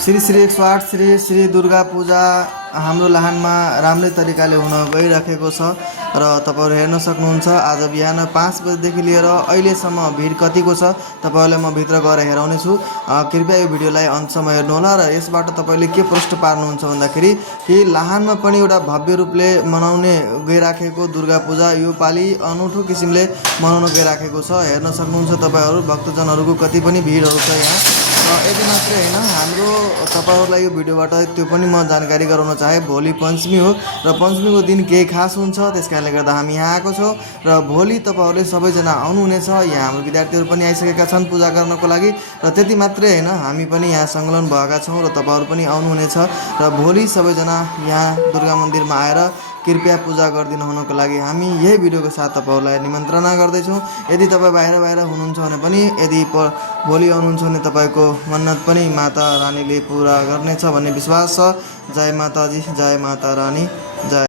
श्री श्री 108 श्री श्री दुर्गा पूजा हाम्रो लाहानमा राम्रै तरिकाले हुन गइरहेको छ र तपाईहरु हेर्न सक्नुहुन्छ। आज बिहान 5 बजेदेखि लिएर अहिलेसम्म भिड कतिको छ तपाईहरुलाई म भित्र गएर हेराउने छु। कृपया यो भिडियोलाई अन्तसम्म हेर्नुहोला र यसबाट तपाईले के प्रश्न पार्नुहुन्छ भन्दाखेरि कि लाहानमा पनि एउटा भव्य रूपले मनाउने गइराखेको दुर्गा पूजा यो पाली अनौठो किसिमले मनाउन गइराखेको छ। हेर्न सक्नुहुन्छ तपाईहरु भक्तजनहरुको कति पनि भिडहरु छ यहाँ। यति मात्रै हैन, हाम्रो तपाईहरुलाई यो भिडियोबाट त्यो पनि म जानकारी गराउन चाहे। भोलि पञ्चमी हो र पञ्चमीको दिन केही खास हुन्छ, त्यसकारणले गर्दा हामी यहाँ आएको छौँ र भोलि तपाईहरुले सबैजना आउनुहुनेछ। यहाँ हाम्रो विद्यार्थीहरु पनि आइसकेका छन् पूजा गर्नको लागि र त्यति मात्रै हैन, हामी पनि यहाँ संलग्न भएका छौँ र तपाईहरु पनि आउनुहुनेछ र भोलि सबैजना यहाँ दुर्गा मन्दिरमा आएर कृपया पूजा गरिदिनु हुनको लागि हामी यही भिडियोको साथ तपाईहरुलाई निमन्त्रणा गर्दैछौँ। यदि तपाई बाहिर हुनुहुन्छ भने पनि यदि भोलि आउनुहुन्छ भने तपाईको मन्नत पनि माता रानीले पूरा गर्नेछ भन्ने विश्वास छ। जय माताजी, जय माता रानी, जय।